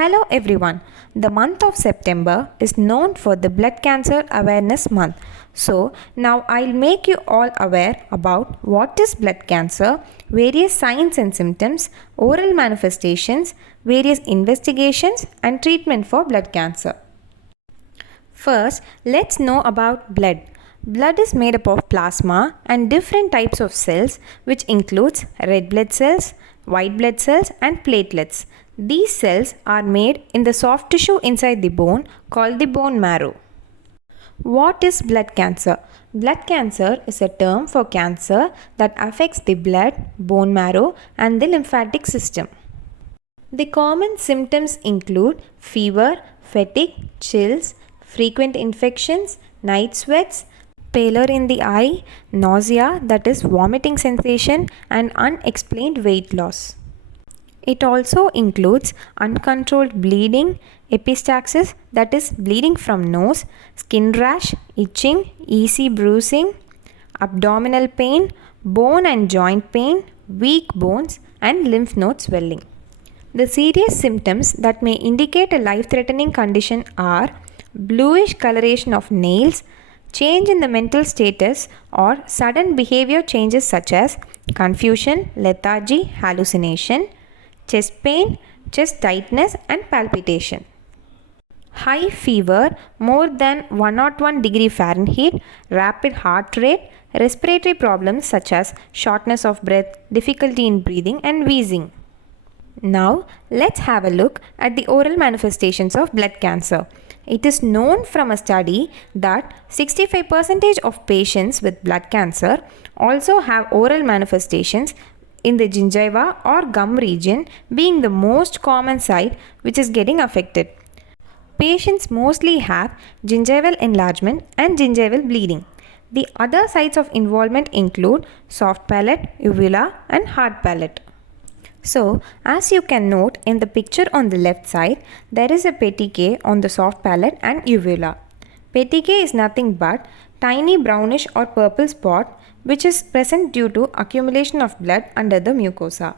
Hello everyone. The month of September is known for the Blood Cancer Awareness Month. So, now I'll make you all aware about what is blood cancer, various signs and symptoms, oral manifestations, various investigations and treatment for blood cancer. First, let's know about blood. Blood is made up of plasma and different types of cells, which includes red blood cells, white blood cells and platelets. These cells are made in the soft tissue inside the bone called the bone marrow. What is blood cancer? Blood cancer is a term for cancer that affects the blood, bone marrow and the lymphatic system. The common symptoms include fever, fatigue, chills, frequent infections, night sweats, pallor in the eye, nausea, that is vomiting sensation, and unexplained weight loss. It also includes uncontrolled bleeding, epistaxis, that is bleeding from nose, skin rash, itching, easy bruising, abdominal pain, bone and joint pain, weak bones, and lymph node swelling. The serious symptoms that may indicate a life-threatening condition are bluish coloration of nails, change in the mental status, or sudden behavior changes such as confusion, lethargy, hallucination, chest pain, chest tightness and palpitation. High fever more than 101 degree Fahrenheit, rapid heart rate, respiratory problems such as shortness of breath, difficulty in breathing and wheezing. Now, let's have a look at the oral manifestations of blood cancer. It is known from a study that 65% of patients with blood cancer also have oral manifestations in the gingiva or gum region being the most common site which is getting affected. Patients mostly have gingival enlargement and gingival bleeding. The other sites of involvement include soft palate, uvula and hard palate. So, as you can note in the picture on the left side, there is a petechiae on the soft palate and uvula. Petechiae is nothing but tiny brownish or purple spot which is present due to accumulation of blood under the mucosa.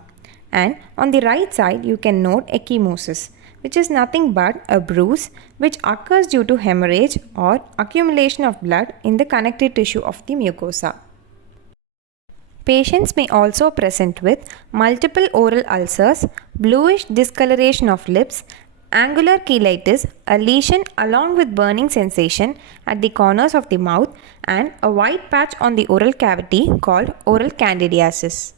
And on the right side, you can note ecchymosis, which is nothing but a bruise which occurs due to hemorrhage or accumulation of blood in the connective tissue of the mucosa. Patients may also present with multiple oral ulcers, bluish discoloration of lips, angular cheilitis, a lesion along with burning sensation at the corners of the mouth, and a white patch on the oral cavity called oral candidiasis.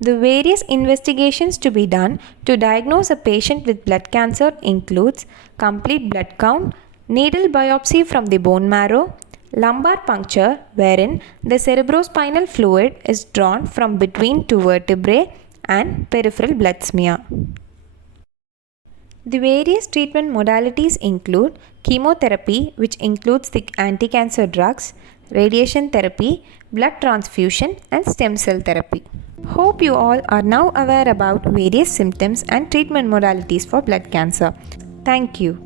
The various investigations to be done to diagnose a patient with blood cancer includes complete blood count, needle biopsy from the bone marrow, lumbar puncture wherein the cerebrospinal fluid is drawn from between two vertebrae, and peripheral blood smear. The various treatment modalities include chemotherapy, which includes the anti-cancer drugs, radiation therapy, blood transfusion and stem cell therapy. Hope you all are now aware about various symptoms and treatment modalities for blood cancer. Thank you.